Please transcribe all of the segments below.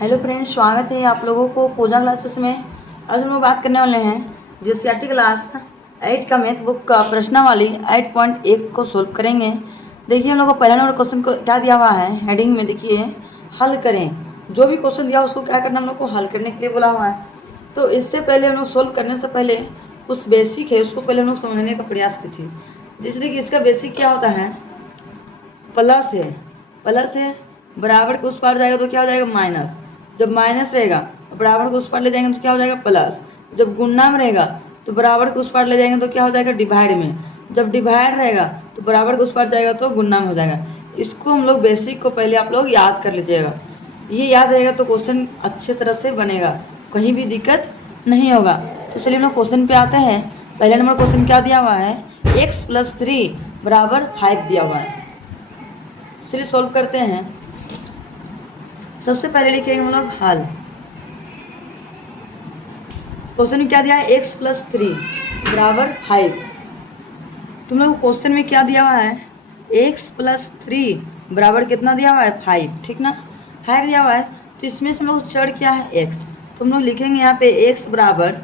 Hello friends, स्वागत है आप लोगों को पूजा क्लासेस में। आज हम लोग बात करने वाले हैं जीसीआरटी क्लास 8 का मैथ बुक का प्रश्नावली 8.1 को सोल्व करेंगे। देखिए हम लोग को पहला नंबर क्वेश्चन को क्या दिया हुआ है, हेडिंग में देखिए हल करें। जो भी क्वेश्चन दिया उसको क्या करना, हम लोग को हल करने के लिए बोला हुआ है। तो इससे पहले हम लोग सोल्व करने से पहले कुछ बेसिक है उसको पहले हम लोग समझने का प्रयास कीजिए। जैसे देखिए इसका बेसिक क्या होता है, प्लस है बराबर के उस पार जाएगा तो क्या हो जाएगा माइनस। जब माइनस रहेगा बराबर के उस पार ले जाएंगे तो क्या हो जाएगा प्लस। जब गुणा में रहेगा तो बराबर के उस पार ले जाएंगे तो क्या हो जाएगा डिवाइड में। जब डिवाइड रहेगा तो बराबर के उस पार जाएगा तो गुणा में हो जाएगा। इसको हम लोग बेसिक को पहले आप लोग याद कर लीजिएगा। ये याद रहेगा तो क्वेश्चन अच्छे तरह से बनेगा, कहीं भी दिक्कत नहीं होगा। तो चलिए हम लोग क्वेश्चन पे आते हैं। पहला नंबर क्वेश्चन क्या दिया हुआ है, x+3 बराबर 5 दिया हुआ है। चलिए सॉल्व करते हैं। सबसे पहले लिखेंगे हम लोग हल। क्वेश्चन में क्या दिया है, x+3 बराबर 5। तुम लोग क्वेश्चन में क्या दिया हुआ है, x+3 बराबर कितना दिया हुआ है 5, ठीक ना। 5 दिया हुआ है तो इसमें से हम लोग चढ़ क्या है x। तो हम लोग लिखेंगे यहाँ पे x बराबर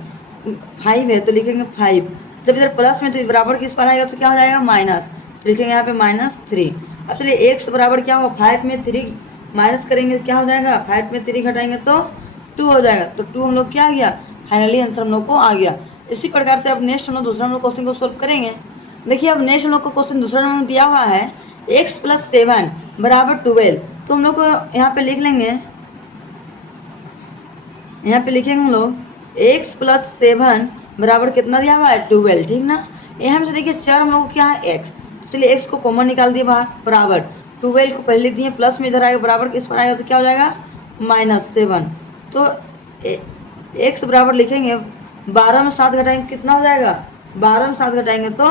5 है तो लिखेंगे 5। जब इधर प्लस में तो बराबर किस पर आएगा तो क्या हो जाएगा माइनस, तो लिखेंगे यहाँ पे -3। अब चलिए x बराबर क्या होगा, 5 में 3 माइनस करेंगे क्या हो जाएगा, 5 में 3 घटाएंगे तो 2 हो जाएगा। तो 2 हम लोग क्या आ गया, फाइनली आंसर हम लोग को आ गया। इसी प्रकार से अब नेक्स्ट हम लोग दूसरा नंबर क्वेश्चन को सोल्व करेंगे। देखिए अब नेक्स्ट हम लोग को क्वेश्चन दूसरा नंबर दिया हुआ है x+7 बराबर 12। तो हम लोग को यहाँ पे लिख लेंगे, यहाँ पे लिखेंगे हम लोग x+7 बराबर कितना दिया हुआ है 12, ठीक ना। यहाँ से देखिए चर हम लोग को क्या है x, तो चलिए x को कॉमन निकाल दिए बाहर, बराबर 12 को पहले लिख दिए, प्लस में इधर आएगा बराबर किस पर आएगा तो क्या हो जाएगा -7। तो x बराबर लिखेंगे 12 में 7 घटाएंगे कितना हो जाएगा, 12 में 7 घटाएंगे तो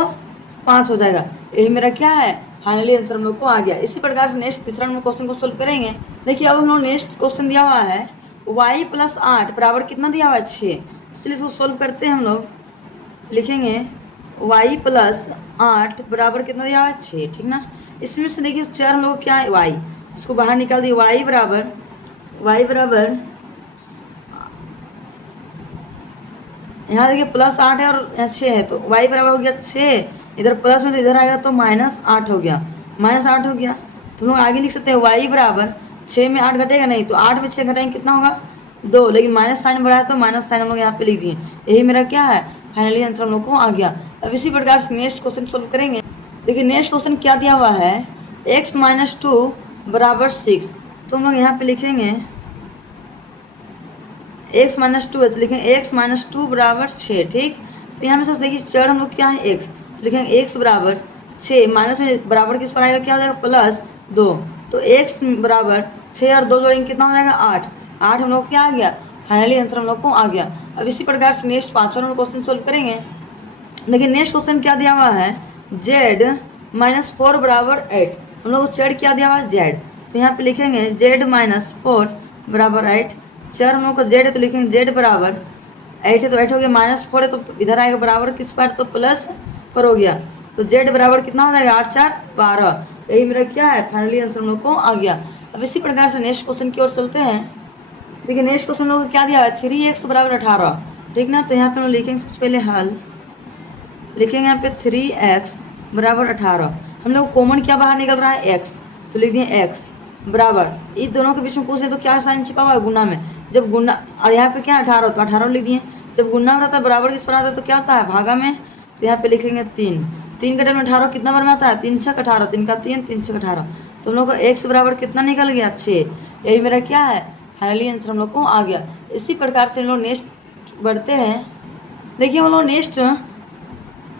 5 हो जाएगा। यही मेरा क्या है फाइनली आंसर हम लोग को आ गया। इसी प्रकार से नेक्स्ट तीसरा नंबर क्वेश्चन को सोल्व करेंगे। देखिए अब हम लोग नेक्स्ट क्वेश्चन दिया हुआ है y+8 बराबर कितना दिया हुआ है 6। तो चलिए इसको सोल्व करते हैं। हम लोग लिखेंगे y+8 बराबर कितना दिया हुआ है 6, ठीक ना। इसमें से देखिए चर हम लोग क्या है y, इसको बाहर निकाल दिए। y बराबर यहाँ देखिए +8 है और यहाँ 6 है तो y बराबर हो गया 6, इधर प्लस में तो इधर आएगा तो -8 हो गया, -8 हो गया। तो हम लोग आगे लिख सकते हैं y बराबर 6 में 8 घटेगा नहीं, तो 8 में 6 घटाएंगे कितना होगा 2, लेकिन माइनस साइन बढ़ा है तो माइनस साइन हम लोग यहाँ पे लिख दिए। यही मेरा क्या है फाइनली आंसर हम लोग को आ गया। अब इसी प्रकार से नेक्स्ट क्वेश्चन सोल्व करेंगे। देखिए नेक्स्ट क्वेश्चन क्या दिया हुआ है, x-2 बराबर 6। तो हम लोग यहाँ पे लिखेंगे x-2 है तो लिखेंगे x-2 बराबर 6, ठीक। तो यहाँ में से देखिए चर हम लोग क्या है x, तो लिखेंगे x बराबर 6, माइनस में बराबर किस पर आएगा क्या हो जाएगा +2। तो x बराबर 6 और 2 जोड़ेंगे कितना हो जाएगा 8 हम लोग क्या आ गया फाइनली आंसर हम लोग को आ गया। अब इसी प्रकार से नेक्स्ट पाँचवा नंबर क्वेश्चन सोल्व करेंगे। देखिए नेक्स्ट क्वेश्चन क्या दिया हुआ है, z-4 बराबर 8। हम लोग को चर क्या दिया हुआ है z, तो यहाँ पे लिखेंगे z-4 बराबर 8। चर हम लोग को z है तो लिखेंगे z बराबर 8 है तो 8 हो गया, -4 है तो इधर आएगा बराबर किस पर तो +4 हो गया। तो z बराबर कितना हो जाएगा 8 4 12। यही मेरा क्या है फाइनली आंसर हम लोग को आ गया। अब इसी प्रकार से नेक्स्ट क्वेश्चन की ओर चलते हैं। देखिए नेक्स्ट क्वेश्चन लोग को क्या दिया है 3x बराबर 18, ठीक ना। तो यहाँ पे हम लोग लिखेंगे सबसे पहले हल, लिखेंगे यहाँ पे 3x बराबर 18। हम लोग कॉमन क्या बाहर निकल रहा है x, तो लिख दिए x बराबर, इस दोनों के बीच में कुछ नहीं तो क्या साइन छिपा हुआ है गुना में। जब गुना और यहाँ पे क्या 18 तो 18 लिख दिए। जब गुना में रहता है बराबर किस पर आता है तो क्या होता है भागा में, तो यहाँ पे लिखेंगे 3 का 18 कितना बार में आता है 3 6 18, 3 का 3 3 6 18। तो हम लोग को x बराबर कितना निकल गया 6। यही मेरा क्या है फाइनली आंसर हम लोग को आ गया। इसी प्रकार से हम लोग नेक्स्ट बढ़ते हैं। देखिए हम लोग नेक्स्ट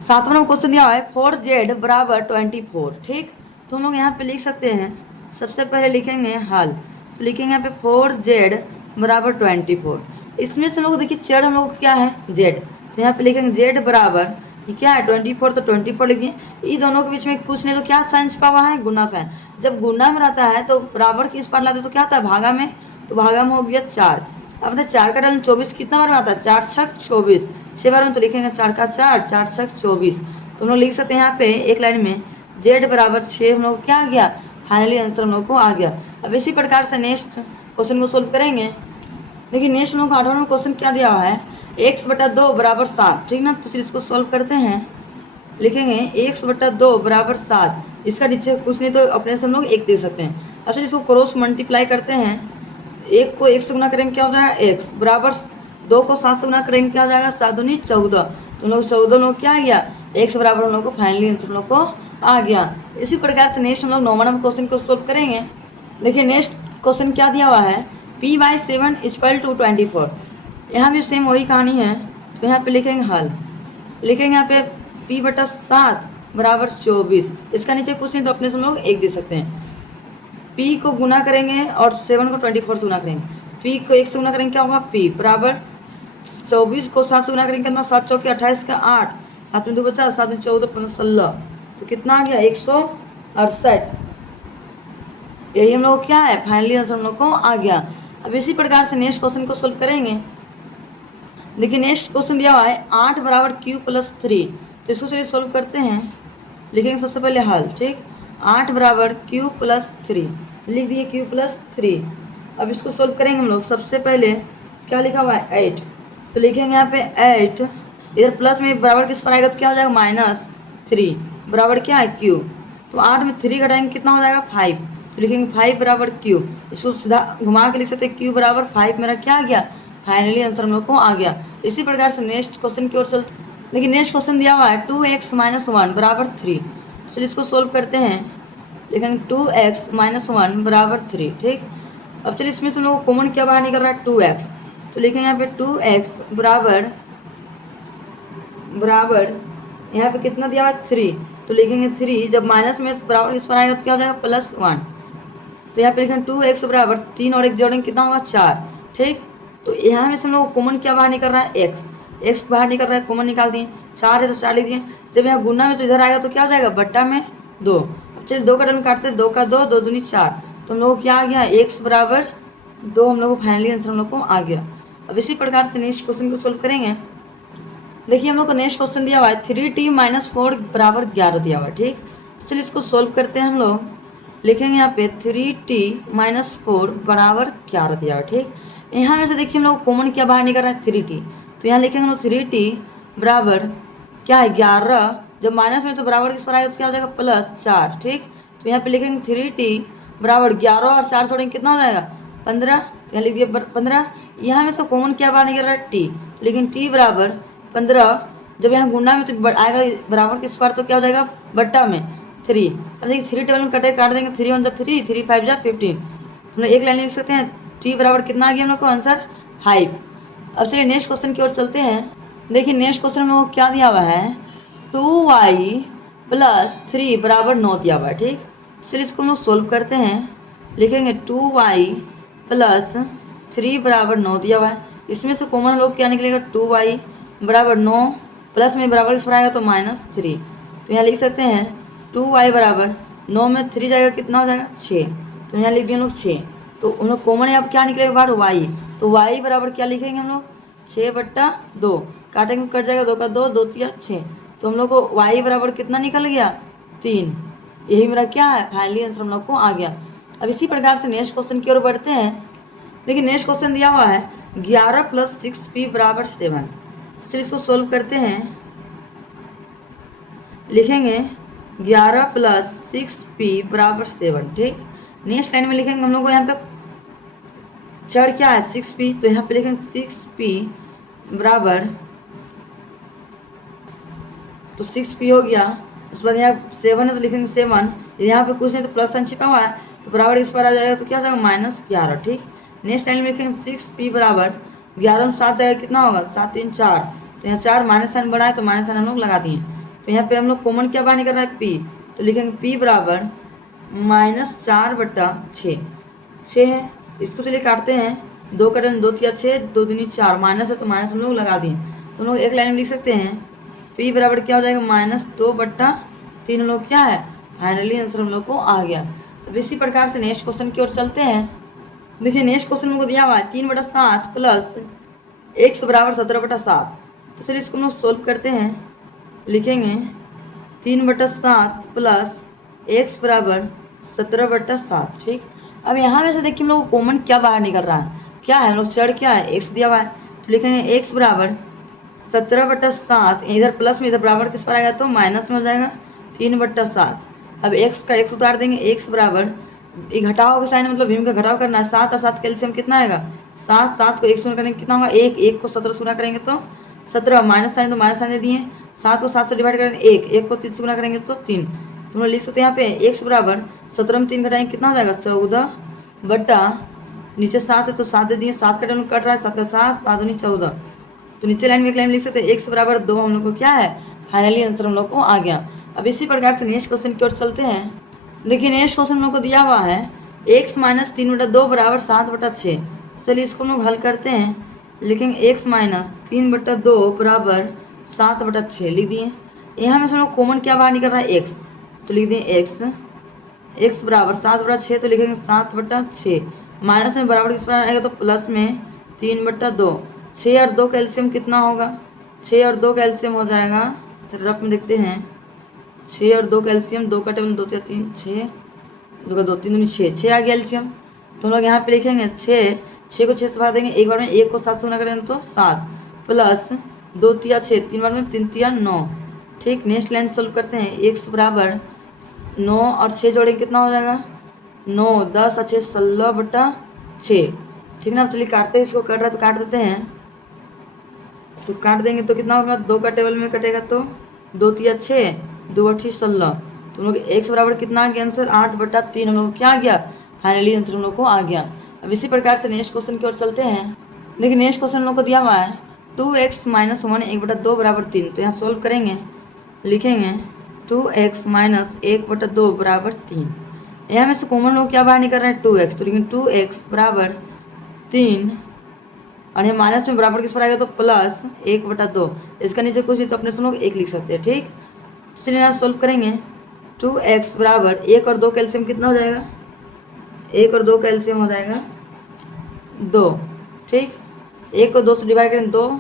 7वां नंबर क्वेश्चन दिया हुआ है 4z बराबर 24, ठीक। तो हम लोग यहाँ पे लिख सकते हैं, सबसे पहले लिखेंगे हल, तो लिखेंगे यहाँ पे 4z बराबर 24। इसमें से हम लोग देखिए चर हम लोग क्या है z, तो यहाँ पे लिखेंगे z बराबर ये क्या है 24, तो 24 लिख दिए। ये दोनों के बीच में कुछ नहीं तो क्या साइन छिपा हुआ है गुना साइन। जब गुना में रहता है तो बराबर किस पार लाते तो क्या आता है भागा में, तो भागा में हो गया 4। अब बताए 4 का डालन 24 कितना बार में आता है 4 6 24, 6 बार में तो लिखेंगे 4 का 4 4 6 24। तो हम लोग लिख सकते हैं यहाँ पे एक लाइन में z बराबर 6 हम लोग क्या आ गया फाइनली आंसर हम लोग को आ गया। अब इसी प्रकार से नेक्स्ट क्वेश्चन को सोल्व करेंगे। देखिए नेक्स्ट हम लोग का 8वां नंबर क्वेश्चन क्या दिया हुआ है, x/2 बराबर 7, ठीक ना। तो चलिए इसको सोल्व करते हैं। लिखेंगे x/2 बराबर 7, इसका नीचे कुछ नहीं तो अपने से हम लोग 1 दे सकते हैं। अब चलिए इसको क्रॉस मल्टीप्लाई करते हैं। 1 को 1 से गुना करेंगे क्या हो जाएगा x, बराबर 2 को 7 से गुना करेंगे क्या हो जाएगा 7 दूनी 14। तो हम लोग 14 लोग क्या आ गया x बराबर हम लोग को फाइनली आंसर हम लोग को आ गया। इसी प्रकार से नेक्स्ट हम लोग 9वां नंबर क्वेश्चन को सोल्व करेंगे। देखिए नेक्स्ट क्वेश्चन क्या दिया हुआ है, p/7 = 24। यहाँ भी सेम वही कहानी है। तो यहाँ पे लिखेंगे हल, लिखेंगे यहाँ पे p/7 बराबर 24, इसका नीचे कुछ नहीं तो अपने से हम लोग 1 दे सकते हैं। p को गुना करेंगे और 7 को 24 से गुना करेंगे। p को 1 से गुना करेंगे क्या होगा p बराबर 24 को 7 से गुना करेंगे कितना 7 चौके 28 का 8, हाथ में 2 बचा 7 में 14 15 16, तो कितना आ गया 168। यही हम लोग क्या है फाइनली आंसर हम लोग को आ गया। अब इसी प्रकार से नेक्स्ट क्वेश्चन को सोल्व करेंगे। देखिए नेक्स्ट क्वेश्चन दिया हुआ है 8 बराबर q + 3। तो इसको चलिए सोल्व करते हैं। लिखेंगे सबसे पहले हल, ठीक। 8 बराबर q + 3, लिख दिए q + 3। अब इसको सोल्व करेंगे हम लोग। सबसे पहले क्या लिखा हुआ है 8, तो लिखेंगे यहाँ पे 8, इधर प्लस में बराबर किस पर आएगा तो क्या हो जाएगा -3 बराबर क्या है q। तो 8 में 3 घटाएंगे कितना हो जाएगा 5, तो लिखेंगे 5 बराबर q। इसको सीधा घुमा के लिख सकते हैं q बराबर 5, मेरा क्या आ गया फाइनली आंसर हम लोग को आ गया। इसी प्रकार से नेक्स्ट क्वेश्चन की ओर चलते। देखिए नेक्स्ट क्वेश्चन दिया हुआ है 2x - 1 बराबर 3। चलिए इसको सोल्व करते हैं। लिखेंगे 2x - 1 बराबर 3, ठीक। अब चलिए इसमें से हम लोग को कॉमन क्या बाहर निकल रहा है 2x, तो लिखेंगे यहाँ पे 2x बराबर यहाँ पे कितना दिया हुआ है 3, तो लिखेंगे 3, जब माइनस में बराबर किस पर आएगा तो क्या हो जाएगा +1। तो यहाँ पे लिखेंगे 2x बराबर 3 और 1 जोड़ेंगे कितना होगा 4, ठीक। तो यहाँ में से हम लोग कॉमन क्या बाहर निकल रहा है x बाहर निकल रहा है, कॉमन निकाल दिए। 4 है तो 4 लिख दिए। जब यहाँ गुना में तो इधर आएगा तो क्या हो जाएगा बट्टा में 2। अब चलिए 2 का टर्म काटते हैं, 2 का 2, 2 दूनी 4, तो हम लोग को क्या आ गया x बराबर 2 हम लोग को फाइनली आंसर हम लोग को आ गया। अब इसी प्रकार से नेक्स्ट क्वेश्चन को सोल्व करेंगे। देखिए हम लोग को नेक्स्ट क्वेश्चन दिया हुआ है 3t - 4 बराबर 11 दिया हुआ है, ठीक। तो चलिए इसको सोल्व करते हैं हम लोग। लिखेंगे यहाँ पे 3t - 4 बराबर 11 दिया हुआ है, ठीक। यहाँ में से देखिए हम लोग कॉमन क्या बाहर निकल रहा है 3t, तो यहाँ लिखेंगे हम लोग 3t बराबर क्या है 11, जब माइनस में तो बराबर किस पर आएगा तो क्या हो जाएगा +4, ठीक। तो यहाँ पे लिखेंगे 3t बराबर 11 और 4 छोड़ेंगे कितना हो जाएगा 15, तो यहाँ लिख दिया 15। यहाँ में से कॉमन क्या बाहर निकल रहा है t, तो लेकिन t बराबर 15, जब यहाँ गुना में तो आएगा बराबर किस पर तो क्या हो जाएगा बट्टा में 3। अब देखिए 3 टेबल में कटे काट देंगे, 3 × 3, 3 × 5 = 15। तो एक लाइन लिख सकते हैं t बराबर कितना आ गया हम लोग को आंसर 5। अब चलिए नेक्स्ट क्वेश्चन की ओर चलते हैं। देखिए नेक्स्ट क्वेश्चन में वो क्या दिया हुआ है 2y + 3 बराबर 9 दिया हुआ है, ठीक। तो चलिए इसको हम लोग सोल्व करते हैं। लिखेंगे 2y + 3 बराबर 9 दिया हुआ है। इसमें से कॉमन हम लोग क्या निकलेगा 2y बराबर 9, प्लस में बराबर किस पर आएगा तो -3। तो यहाँ लिख सकते हैं 2y बराबर 9 में 3 जाएगा कितना हो जाएगा 6, तो यहाँ लिख दिए हम लोग 6। तो हम लोग कॉमन अब क्या निकलेगा बाहर y, तो y बराबर क्या लिखेंगे हम लोग 6/2, काटेंगे कट जाएगा 2 का 2, 2 × 6, तो हम लोग को y बराबर कितना निकल गया 3। यही मेरा क्या है फाइनली आंसर हम लोग को आ गया। अब इसी प्रकार से नेक्स्ट क्वेश्चन की ओर बढ़ते हैं। देखिए नेक्स्ट क्वेश्चन दिया हुआ है 11 + 6p बराबर 7। तो चलिए इसको सोल्व करते हैं। लिखेंगे 11 + 6p बराबर 7, ठीक। नेक्स्ट लाइन में लिखेंगे हम लोग को यहाँ पे चढ़ क्या है 6p, तो यहाँ पे लिखेंगे 6p बराबर, तो 6p हो गया। उसके बाद यहाँ 7 है तो लिखेंगे 7, यहाँ पे कुछ नहीं तो प्लस साइन छिपा हुआ है तो बराबर इस पर आ जाएगा तो क्या हो जाएगा -11, ठीक। नेक्स्ट लाइन में लिखेंगे 6p बराबर 11 में 7 जाएगा कितना होगा 7 × 3 = 4, तो यहाँ 4 माइनस साइन बढ़ा है तो माइनस साइन हम लोग लगा दिए। तो यहाँ पे हम लोग कॉमन क्या बाहर निकल रहा है p, तो लिखेंगे p बराबर -4/6, 6 है। इसको चलिए काटते हैं, 2 का टर्न 2 × 6, 2 दूनी 4, माइनस है तो माइनस हम लोग लगा दिए। तो हम लोग एक लाइन में लिख सकते हैं p बराबर क्या हो जाएगा -2/3, हम लोग क्या है फाइनली आंसर हम लोग को आ गया। अब इसी प्रकार से नेक्स्ट क्वेश्चन की ओर चलते हैं। देखिए नेक्स्ट क्वेश्चन हमको दिया हुआ है 3/7 प्लस x बराबर 17/7। तो चलिए इसको हम लोग सोल्व करते हैं। लिखेंगे 3/7 प्लस x बराबर 17/7, ठीक। अब यहाँ में से देखिए हम लोग को कॉमन क्या बाहर निकल रहा है, क्या है, हम लोग चढ़ क्या है, एक्स दिया हुआ है, तो लिखेंगे एक्स बराबर 17/7, इधर प्लस में इधर बराबर किस पर आएगा तो माइनस में हो जाएगा 3/7। अब एक्स का एक्स उतार देंगे, एक्स बराबर ये घटाव के साइन मतलब भीम का घटाव करना है, 7 और 7 कैल्शियम कितना आएगा 7, 7 को 1 से गुना करेंगे कितना होगा 1, 1 को 17 से गुना करेंगे तो 17, माइनस साइन तो माइनस साइन दे दिए, 7 को 7 से डिवाइड करेंगे 1, 1 को 3 से गुना करेंगे तो 3, तो हम लोग लिख सकते हैं यहाँ पे एक्स बराबर 17 में 3 घटाएंगे कितना हो जाएगा 14 बटा नीचे 7 है तो 7 दे दिए, 7 का टर्म कट रहा है, 7 का 7, 7 दूनी 14, तो नीचे लाइन में एक लाइन लिख सकते हैं एक्स बराबर 2 हम लोग को क्या है फाइनली आंसर हम लोग को आ गया। अब इसी प्रकार से नेक्स्ट क्वेश्चन की ओर चलते हैं। देखिए नेक्स्ट क्वेश्चन हम लोग को दिया हुआ है एक्स माइनस 3/2 बराबर 7/6, तो चलिए इसको हम लोग हल करते हैं, लिखेंगे एक्स माइनस 3/2 बराबर 7/6 लिख दिए। यहाँ में से हम लोग कॉमन क्या बाहर निकल रहा है एक्स, तो लिख दिए एक्स बराबर 7/6, तो लिखेंगे 7/6, माइनस में बराबर किस पर आएगा तो प्लस में 3/2, 6 और 2 का एलसीएम कितना होगा 6 और 2 का एलसीएम हो जाएगा, चलो रफ में देखते हैं 6 और 2 का एलसीएम, 2 का टेबल 2 या 3, 6 2 का 2 3 दूनी 6, 6 आ गया एलसीएम, तो हम लोग यहाँ पे लिखेंगे 6 को 6 से भाग देंगे, एक बार में 1 को 7 से गुना करेंगे तो 7 प्लस 2 तिया 6, 3 बार में 3 तिया 9। ठीक, नेक्स्ट लाइन सोल्व करते हैं, एक्स बराबर 9 और 6 जोड़ेंगे कितना हो जाएगा 9, 10 और 6 16/6। ठीक ना, अब चलिए काटते हैं, इसको कट रहा है तो काट देते हैं, तो काट देंगे तो कितना होगा 2 का टेबल में कटेगा तो 2 तिया 6, 2 8 16, तो हम लोग एक्स बराबर कितना आ गया आंसर 8/3 हम लोग क्या आ गया फाइनली आंसर हम लोग को आ गया। अब इसी प्रकार से नेक्स्ट क्वेश्चन की ओर चलते हैं। देखिए नेक्स्ट क्वेश्चन हम लोग को दिया हुआ है 2x - 1 1/2 बराबर 3, तो यहाँ सोल्व करेंगे, लिखेंगे 2x - 1/2 बराबर 3, यहाँ में से कॉमन लोग क्या बाहर निकल रहे हैं 2x, तो लिखेंगे 2x बराबर 3 और ये माइनस में बराबर किस पर आएगा तो प्लस 1/2, इसका नीचे कुछ नहीं तो अपने से लोग 1 लिख सकते हैं। ठीक, तो चलिए यहाँ सोल्व करेंगे, 2x बराबर 1 और 2 का एलसीएम कितना हो जाएगा 1 और 2 का एलसीएम हो जाएगा 2। ठीक, 1 को 2 से डिवाइड करें 2,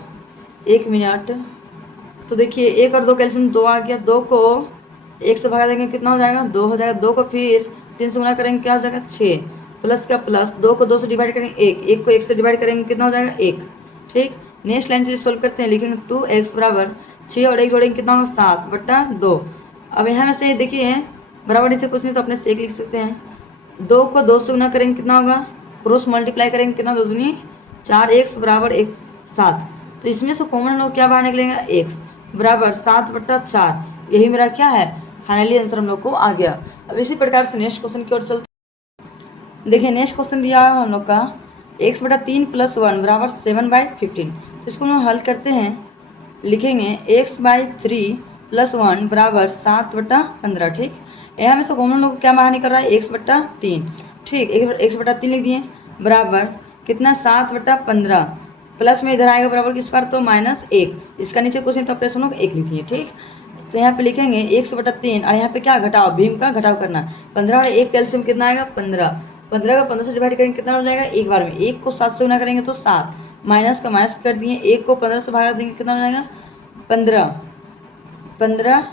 1 मिनट, तो देखिए 1 और 2 का एलसीएम 2 आ गया, 2 को 1 से भगा देंगे कितना हो जाएगा 2 हो जाएगा, 2 को फिर 3 से गुना करेंगे क्या हो जाएगा 6, प्लस का प्लस, 2 को 2 से डिवाइड करेंगे 1, 1 को 1 से डिवाइड करेंगे कितना हो जाएगा 1। ठीक, नेक्स्ट लाइन से सोल्व करते हैं, लिखेंगे 2x बराबर 6 और 1 जोड़ेंगे कितना होगा 7/2। अब यहाँ में से देखिए बराबर नीचे कुछ नहीं तो अपने से 1 लिख सकते हैं, 2 को 2 से गुना करेंगे कितना होगा क्रॉस मल्टीप्लाई करेंगे कितना 2 दूनी 4, x बराबर 7, तो इसमें से कॉमन लोग क्या बाहर निकलेंगे x बराबर 7/4, यही मेरा क्या है फाइनली आंसर हम लोग को आ गया। अब इसी प्रकार से नेक्स्ट क्वेश्चन की ओर चलते। देखिए नेक्स्ट क्वेश्चन दिया है हम लोग का x/3 + 1 बराबर 7/15, तो इसको हम लोग हल करते हैं, लिखेंगे x/3 + 1 बराबर 7/15। ठीक, यहाँ में से कॉमन लोग क्या बाहर निकल रहा है x/3। ठीक, x/3 लिख दिए बराबर कितना 7/15, प्लस में इधर आएगा बराबर किस पर तो -1, इसका नीचे कुछ नहीं तो अपने हम लोग 1 लिख दिए। ठीक, तो यहाँ पे लिखेंगे x/3 और यहाँ पे क्या घटाव भीम का घटाव करना, 15 और 1 कैल्शियम कितना आएगा 15, 15 का 15 से डिवाइड करेंगे कितना हो जाएगा एक बार में, 1 को 7 से गुना करेंगे तो 7, माइनस का माइनस कर दिए, 1 को 15 से भागा देंगे कितना हो जाएगा 15,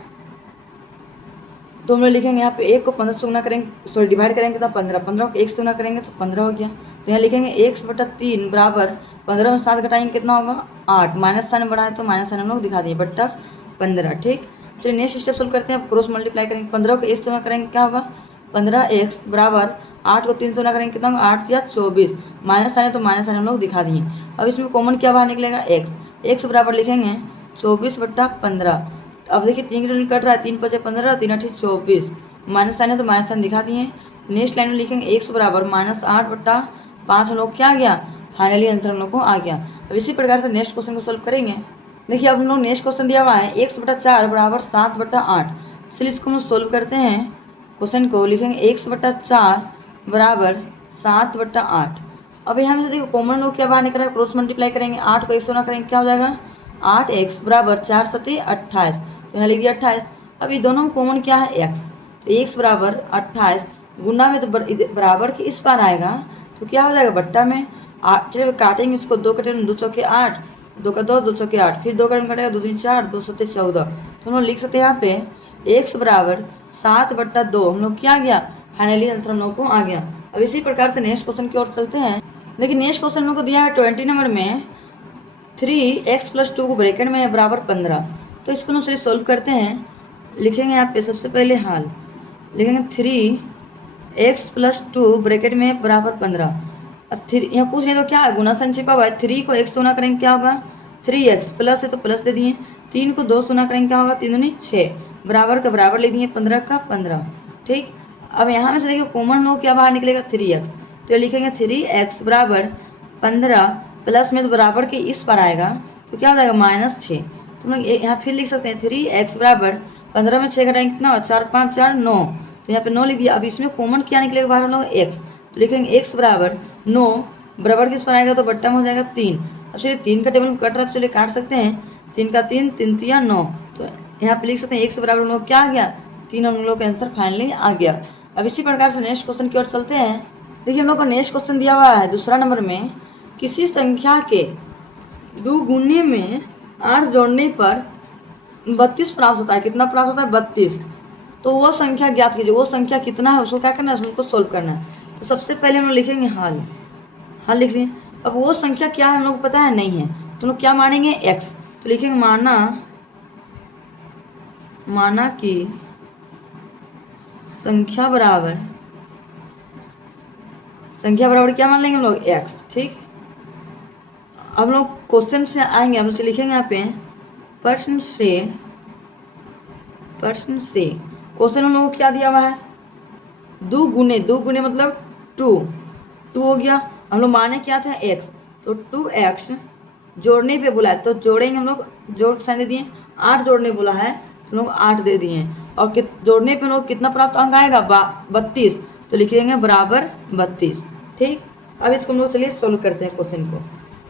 तो हम लोग लिखेंगे यहाँ पे 1 को 15 से गुना करेंगे सॉरी डिवाइड करेंगे कितना 15, 15 को 1 से गुना करेंगे तो 15 हो गया, तो यहाँ लिखेंगे x/3 बराबर 15 में 7 घटाएंगे कितना होगा 8, माइनस साइन बढ़ा है तो माइनस साइन हम लोग दिखा दिए बट्टा 15। ठीक, चलिए नेक्स्ट स्टेप सोल्व करते हैं, अब क्रॉस मल्टीप्लाई करेंगे, 15 को 1 से गुना करेंगे क्या होगा 15x बराबर 8 को 3 से गुना करेंगे कितना होगा 8 या 24, माइनस साइन है तो माइनस साइन हम लोग दिखा दिए। अब इसमें कॉमन क्या बाहर निकलेगा x बराबर लिखेंगे 24/15, अब देखिए 3 की कट रहा है, 3 × 5 = 15, 3 × 8 = 24, माइनस साइन है तो माइनस साइन दिखा दिए। नेक्स्ट लाइन में लिखेंगे x बराबर -8/5 हम लोग क्या आ गया फाइनली आंसर हम लोग को आ गया। अब इसी प्रकार से नेक्स्ट क्वेश्चन को सोल्व करेंगे। देखिए अब हम लोग नेक्स्ट क्वेश्चन दिया हुआ है x/4 बराबर 7/8, चलिए इसको हम सोल्व करते हैं, क्वेश्चन को लिखेंगे x/4 बराबर 7/8। अब यहाँ में से देखो कॉमन लोग क्या बाहर निकल रहा है क्रॉस मल्टीप्लाई करेंगे, 8 को 1 से गुना करेंगे क्या हो जाएगा 8x बराबर 4 × 7 = 28, तो यहाँ लिख दिया 28। अब ये दोनों में कॉमन क्या है x, तो x बराबर 28 गुना में तो बराबर के इस बार आएगा तो क्या हो जाएगा बट्टा में 8, चलिए काटेंगे इसको, 2 कटे 2 चौके 8, 2 का 2 2 चौके 8, फिर 2 का कटेगा 2 3 4, 2 7 14, तो हम लोग लिख सकते हैं यहाँ पे x बराबर 7/2 हम लोग क्या आ गया फाइनली आंसर हम लोग को आ गया। अब इसी प्रकार से नेक्स्ट क्वेश्चन की ओर चलते हैं। लेकिन नेक्स्ट क्वेश्चन लोग को दिया है 20 नंबर में 3x+2 को ब्रैकेट में है बराबर 15। तो इसको हम चलिए सॉल्व करते हैं। लिखेंगे यहाँ पे सबसे पहले हाल लिखेंगे 3x+2 ब्रैकेट में बराबर 15। अब 3 यहाँ पूछ रहे तो क्या है, गुना सन छिपा हुआ है। 3 को 1 से गुना करेंगे क्या होगा 3x, प्लस है तो प्लस दे दिए। 3 को 2 से गुना करेंगे क्या होगा 3 दूनी 6, बराबर का बराबर ले दिए 15 का 15। ठीक, अब यहाँ में से देखिए कॉमन लोग क्या बाहर निकलेगा 3x, तो लिखेंगे 3x बराबर 15 प्लस में तो बराबर के इस पर आएगा तो क्या हो जाएगा -6। तो हम लोग यहाँ फिर लिख सकते हैं 3x बराबर 15 में 6 घटाएंगे कितना 4 5 4 9, तो यहाँ पे 9 लिख दिया। अब इसमें कॉमन क्या निकलेगा बाहर हम लोग x, तो लिखेंगे x बराबर 9 बराबर किस पर आएगा तो बट्टा में हो जाएगा 3। अब चलिए 3 का टेबल कट रहा है तो चलिए काट सकते हैं। 3 का 3 3 3 9, तो यहाँ पे लिख सकते हैं x बराबर हम लोग क्या आ गया 3, हम लोग का आंसर फाइनली आ गया। अब इसी प्रकार से नेक्स्ट क्वेश्चन की ओर चलते हैं। देखिए हम लोग को नेक्स्ट क्वेश्चन दिया हुआ है दूसरा नंबर में, किसी संख्या के 2 गुने में 8 जोड़ने पर 32 प्राप्त होता है। कितना प्राप्त होता है 32। तो वो संख्या ज्ञात कीजिए, वो संख्या कितना है उसको क्या करना है उसको सोल्व करना है। तो सबसे पहले हम लोग लिखेंगे हाल लिख लिए। अब वो संख्या क्या है हम लोग को पता है नहीं है, तो हम लोग क्या मानेंगे x, तो लिखेंगे माना कि संख्या बराबर क्या मान लेंगे हम लोग x। ठीक, अब हम लोग क्वेश्चन से आएंगे। हम लोग लिखेंगे यहाँ पे प्रश्न से क्वेश्चन हम लोगों को क्या दिया हुआ है 2 गुने मतलब 2 हो गया। हम लोग माने क्या था x, तो 2x जोड़ने पे बोला है तो जोड़ेंगे हम लोग, जोड़ साइन दे दिए। 8 जोड़ने बोला है तो हम लोग 8 दे दिए, और जोड़ने पे हम लोग कितना प्राप्त अंक आएगा 32, तो लिखेंगे बराबर 32। ठीक, अब इसको हम लोग चलिए सोल्व करते हैं क्वेश्चन को।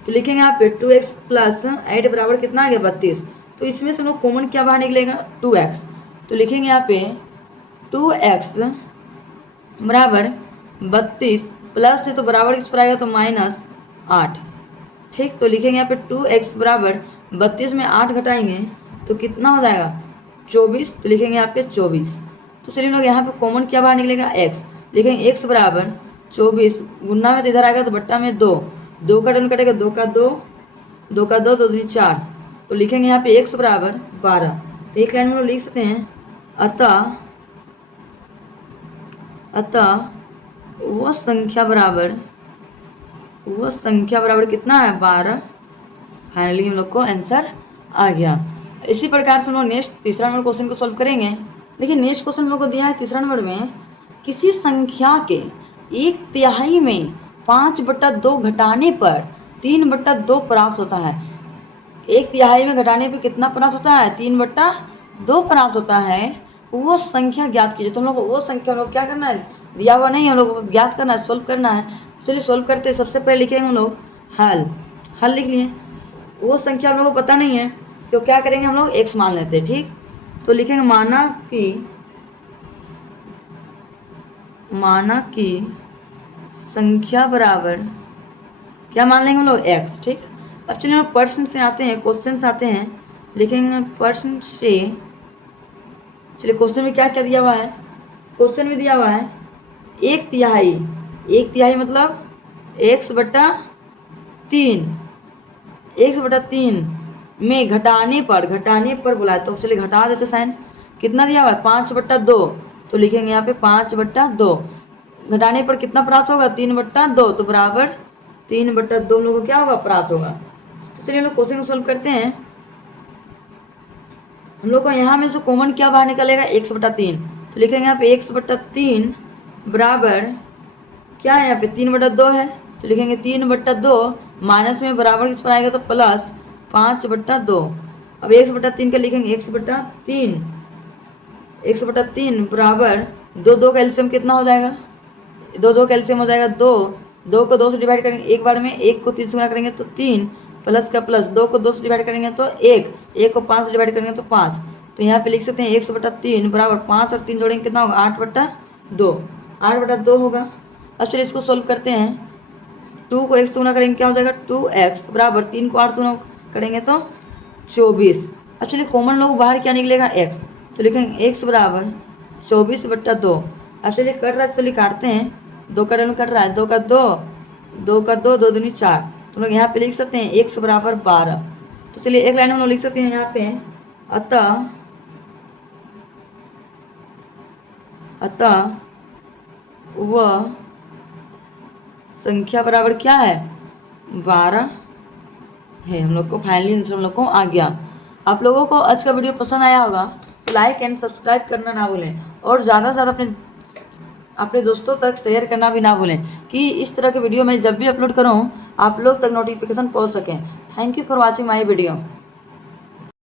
तो लिखेंगे यहाँ पे 2x प्लस 8 बराबर कितना आ गया 32। तो इसमें से हम लोग कॉमन क्या बाहर निकलेगा 2x, तो लिखेंगे यहाँ पे 2x बराबर 32 प्लस है तो बराबर किस पर आएगा तो -8। ठीक, तो लिखेंगे यहाँ पे 2x बराबर 32 में 8 घटाएंगे तो कितना हो जाएगा 24, तो लिखेंगे यहाँ पे 24। तो चलिए लोग यहाँ पे कॉमन क्या बाहर निकलेगा x, लिखेंगे x बराबर 24, गुना में तो इधर आएगा तो बट्टा में 2 का टर्न कटेगा 2 का 2 2 दूनी 4, तो लिखेंगे यहाँ पे x बराबर 12। तो एक लाइन में लोग लिख सकते हैं अतः वो संख्या बराबर कितना है 12। फाइनली हम लोग को आंसर आ गया। इसी प्रकार से हम लोग नेक्स्ट तीसरा नंबर क्वेश्चन को सॉल्व करेंगे। देखिए नेक्स्ट क्वेश्चन हम लोग को दिया है तीसरा नंबर में, किसी संख्या के 1/3 में 5/2 घटाने पर 3/2 प्राप्त होता है। 1/3 में घटाने पर कितना प्राप्त होता है 3/2 प्राप्त होता है। वो संख्या ज्ञात कीजिए। तो हम लोग को वो संख्या हम लोग क्या करना है, दिया हुआ नहीं है, हम लोग को ज्ञात करना है, सोल्व करना है। चलिए सोल्व करते हैं। सबसे पहले लिखेंगे हम लोग हल लिख लिए। वो संख्या हम लोग को पता नहीं है तो क्या करेंगे हम लोग x मान लेते हैं। ठीक, तो लिखेंगे माना कि संख्या बराबर क्या मान लेंगे हम लोग x। ठीक, अब चलिए हम प्रश्न से आते हैं, क्वेश्चन से आते हैं। लिखेंगे प्रश्न से, चलिए क्वेश्चन में क्या क्या दिया हुआ है। क्वेश्चन में दिया हुआ है 1/3 मतलब x/3 में घटाने पर बोला है, तो चलिए घटा देते साइन। कितना दिया हुआ है 5/2, तो लिखेंगे यहाँ पे 5/2। घटाने पर कितना प्राप्त होगा 3/2, तो बराबर 3/2 हम लोग को क्या होगा प्राप्त होगा। तो चलिए हम लोग क्वेश्चन को सोल्व करते हैं। हम लोग को यहाँ में से कॉमन क्या बाहर निकलेगा x/3, तो लिखेंगे यहाँ पे x/3 बराबर क्या है यहाँ पे 3/2 है, तो लिखेंगे 3/2 माइनस में बराबर किस पर आएगा तो प्लस 5/2। अब x/3 का लिखेंगे x/3 बराबर 2 का एलसीएम कितना हो जाएगा 2 का एलसीएम हो जाएगा 2 को 2 से डिवाइड करेंगे एक बार में, 1 को 3 से गुणा करेंगे तो 3 प्लस का प्लस, 2 को 2 से डिवाइड करेंगे तो 1 को 5 से डिवाइड करेंगे तो 5। तो यहाँ पे लिख सकते हैं x/3 बराबर 5 और 3 जोड़ेंगे कितना होगा 8/2 होगा। अब चलिए इसको सोल्व करते हैं। 2 को x से गुणा करेंगे क्या हो जाएगा 2x बराबर 3 को 8 से गुणा करेंगे तो 24। अब चलिए कॉमन लोग बाहर क्या निकलेगा x, तो लिखेंगे x बराबर 24/2। अब चलिए कट रहा है, चलिए काटते हैं। 2 का रेल कट रहा है, 2 का 2, 2 का 2, 2 दूनी 4। तो लोग यहाँ पे लिख सकते हैं x बराबर 12। तो चलिए एक लाइन में हम लोग लिख सकते हैं यहाँ पे, अतः वह संख्या बराबर क्या है, 12 है। हम लोग को फाइनली आंसर हम लोग को आ गया। आप लोगों को आज का वीडियो पसंद आया होगा तो लाइक एंड सब्सक्राइब करना ना भूलें, और ज़्यादा से ज़्यादा अपने दोस्तों तक शेयर करना भी ना भूलें, कि इस तरह के वीडियो मैं जब भी अपलोड करूँ आप लोग तक नोटिफिकेशन पहुँच सकें। Thank you for watching my video.